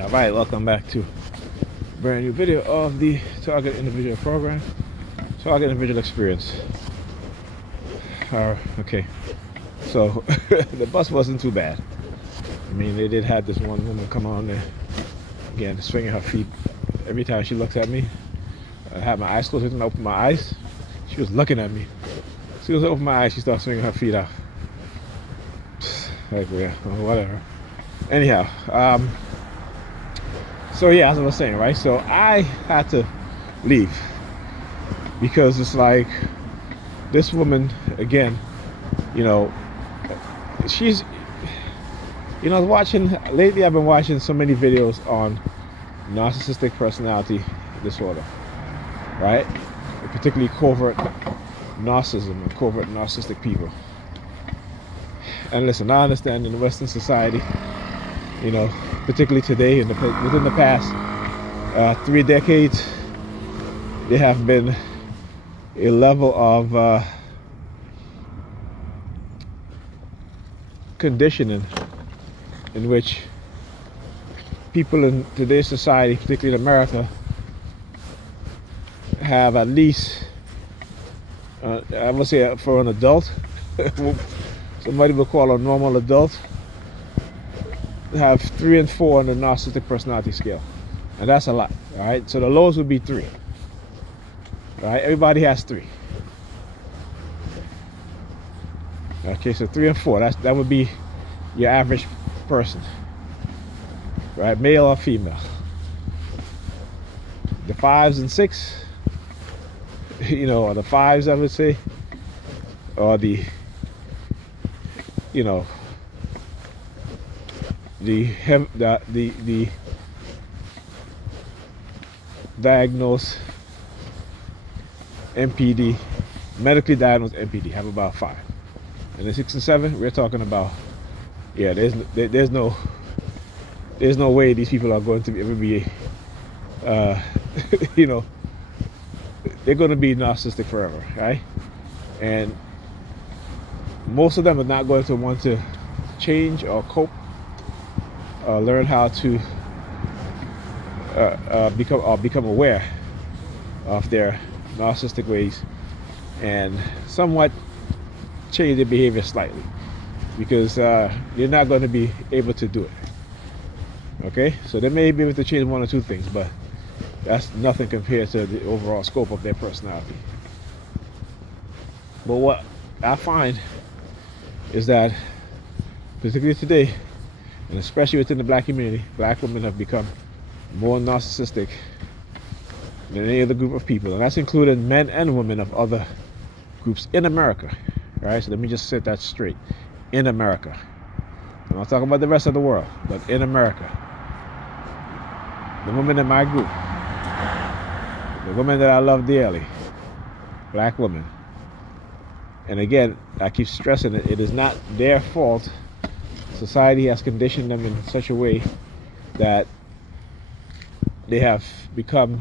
All right, welcome back to a brand new video of the Target Individual Program, Target Individual Experience. Okay, so the bus wasn't too bad. I mean, they did have this one woman come on there, again, swinging her feet. Every time she looks at me, I had my eyes closed, and I opened my eyes, she was looking at me. As soon as I opened my eyes, she started swinging her feet out. Like, yeah, whatever. Anyhow, so yeah, as I was saying, right? So I had to leave because it's like this woman, again, you know, she's, you know, I was watching, lately I've been watching so many videos on narcissistic personality disorder, right? Particularly covert narcissism and covert narcissistic people. And listen, I understand in Western society, you know, particularly today, within the past 3 decades, there have been a level of conditioning in which people in today's society, particularly in America, have at least, I would say for an adult, somebody would call a normal adult, have 3 and 4 on the narcissistic personality scale, and that's a lot. All right, so the lowest would be 3. All right, everybody has 3. Okay, so 3 and 4, that would be your average person, right? Male or female. The 5s and 6, you know, or the 5s, I would say, or the, you know, the diagnosed MPD, medically diagnosed MPD, have about 5. And the 6 and 7, we're talking about, yeah, there's no way these people are going to ever be, you know, they're going to be narcissistic forever, right? And most of them are not going to want to change or cope, learn how to become aware of their narcissistic ways and somewhat change their behavior slightly, because they're not going to be able to do it. Okay, so they may be able to change 1 or 2 things, but that's nothing compared to the overall scope of their personality. But what I find is that, particularly today, and especially within the black community, black women have become more narcissistic than any other group of people, and that's including men and women of other groups in America. All right, so let me just set that straight. In America, I'm not talking about the rest of the world, but in America, the women in my group, the women that I love dearly, black women. And again, I keep stressing it, it is not their fault. Society has conditioned them in such a way that they have become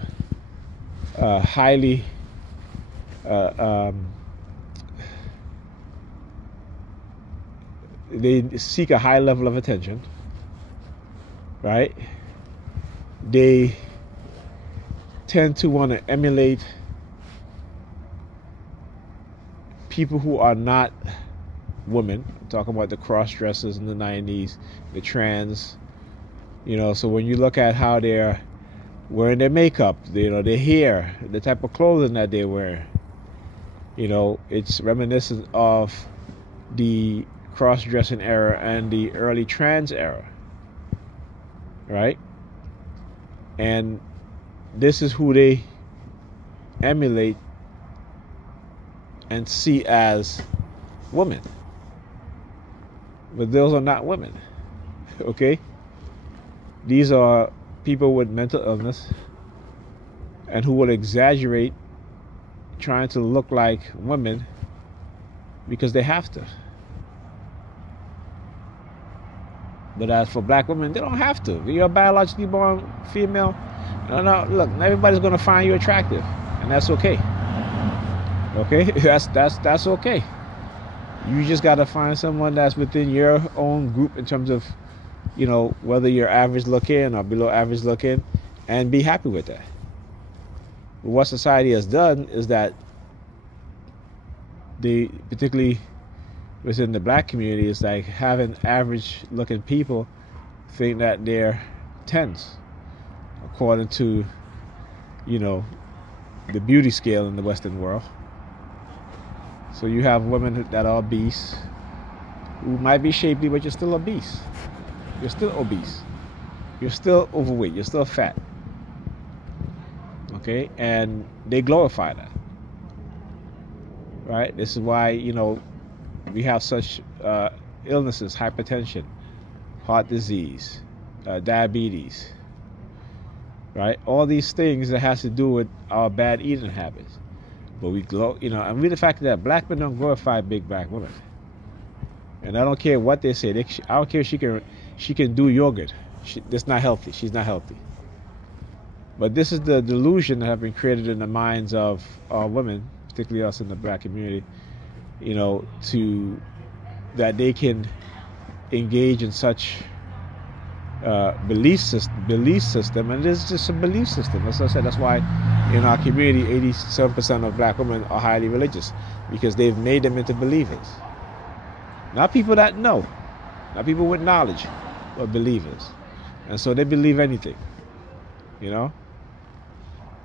highly they seek a high level of attention, right? They tend to want to emulate people who are not women. I'm talking about the cross-dressers in the 90s, the trans, you know. So when you look at how they're wearing their makeup, you know, their hair, the type of clothing that they wear, you know, it's reminiscent of the cross-dressing era and the early trans era, right? And this is who they emulate and see as women, but those are not women. Okay, these are people with mental illness and who will exaggerate trying to look like women because they have to. But as for black women, they don't have to. You're a biologically born female. No, look, everybody's gonna find you attractive, and that's okay. Okay, that's okay. You just gotta find someone that's within your own group in terms of whether you're average looking or below average looking, and be happy with that. But what society has done is that they, particularly within the black community, is like having average looking people think that they're 10s, according to, the beauty scale in the Western world. So you have women that are obese, who might be shapely, but you're still obese. You're still obese. You're still overweight. You're still fat. Okay? And they glorify that. Right? This is why, we have such illnesses, hypertension, heart disease, diabetes. Right? All these things that has to do with our bad eating habits. But we and really the fact that black men don't glorify big black women. And I don't care what they say. I don't care if she can do yogurt. That's not healthy. She's not healthy. But this is the delusion that have been created in the minds of women, particularly us in the black community, that they can engage in such belief system, and it's just a belief system. As I said, that's why in our community 87% of black women are highly religious, because they've made them into believers. Not people that know, not people with knowledge, but believers. And so they believe anything.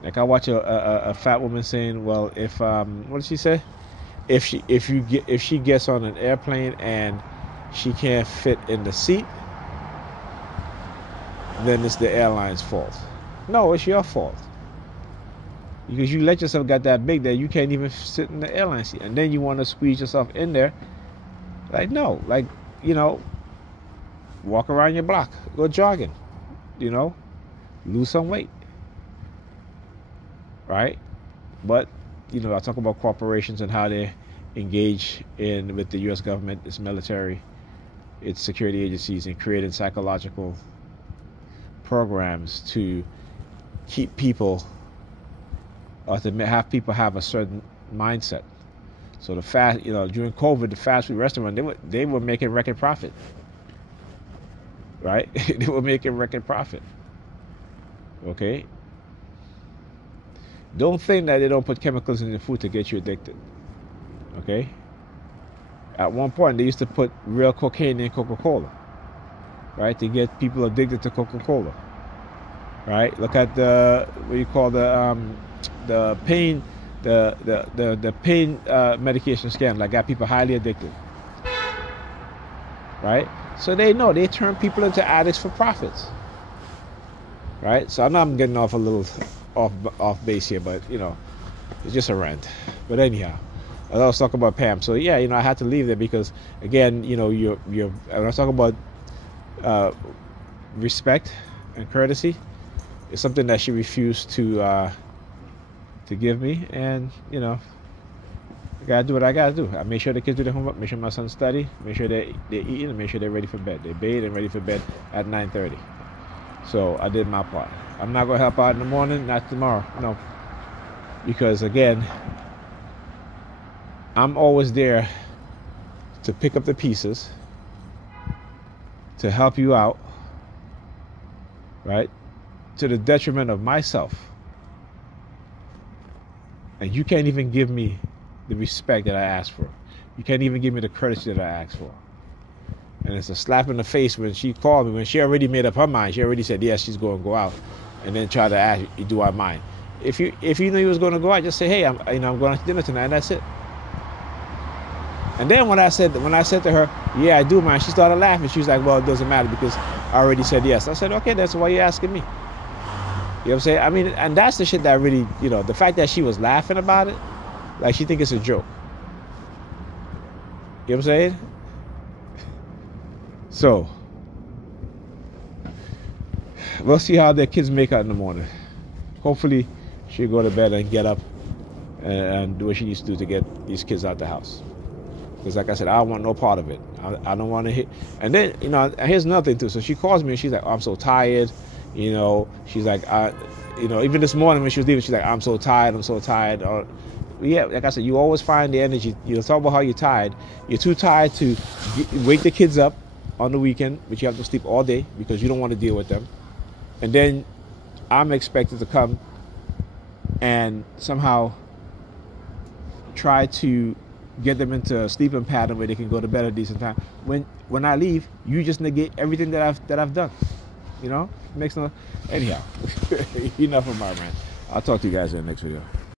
Like I watch a fat woman saying, well, if what did she say, if she gets on an airplane and she can't fit in the seat, then it's the airline's fault. No, it's your fault. Because you let yourself get that big that you can't even sit in the airline seat. And then you want to squeeze yourself in there. Like, no. Like, walk around your block. Go jogging. Lose some weight. Right? But, I talk about corporations and how they engage with the U.S. government, its military, its security agencies, in creating psychological programs to keep people, or to have people have a certain mindset. So the fast, during COVID, the fast food restaurant, they were making record profit, right? They were making record profit. Okay. Don't think that they don't put chemicals in the food to get you addicted. Okay. At one point, they used to put real cocaine in Coca-Cola, right, to get people addicted to Coca-Cola. Right? Look at the pain, the pain medication scam that got people highly addicted. Right? So they turn people into addicts for profits. Right? So I know I'm getting off a little off base here, but it's just a rant. But anyhow, I was talking about Pam. So yeah, I had to leave there because, again, you're when I talk about respect and courtesy, it's something that she refused to give me, and I gotta do what I gotta do. I make sure the kids do their homework, make sure my son study, make sure they're eating, and make sure they're ready for bed. They bathe and ready for bed at 9:30. So I did my part. I'm not gonna help out in the morning, not tomorrow, no, because again, I'm always there to pick up the pieces, to help you out, right, to the detriment of myself. And you can't even give me the respect that I asked for. You can't even give me the courtesy that I asked for. And it's a slap in the face when she called me, when she already made up her mind. She already said, yes, she's going to go out, and then try to ask, do I mind? If you knew you was going to go out, just say, hey, I'm going to dinner tonight, and that's it. And then when I said to her, yeah, I do mind, she started laughing. She was like, well, it doesn't matter because I already said yes. I said, okay, that's why you're asking me. You know what I'm saying? I mean, and that's the shit that really, the fact that she was laughing about it, like she think it's a joke. You know what I'm saying? So, we'll see how their kids make out in the morning. Hopefully, she'll go to bed and get up and do what she needs to do to get these kids out the house. Because like I said, I don't want no part of it. I don't want to hit. And then, here's another thing too. So she calls me and she's like, oh, I'm so tired. She's like, even this morning when she was leaving, she's like, I'm so tired. Or, yeah, like I said, you always find the energy. Talk about how you're tired. You're too tired to wake the kids up, on the weekend, but you have to sleep all day because you don't want to deal with them. And then I'm expected to come and somehow try to get them into a sleeping pattern where they can go to bed at a decent time. When I leave, you just negate everything that I've done. You know, makes no. Anyhow, enough of my rant. I'll talk to you guys in the next video.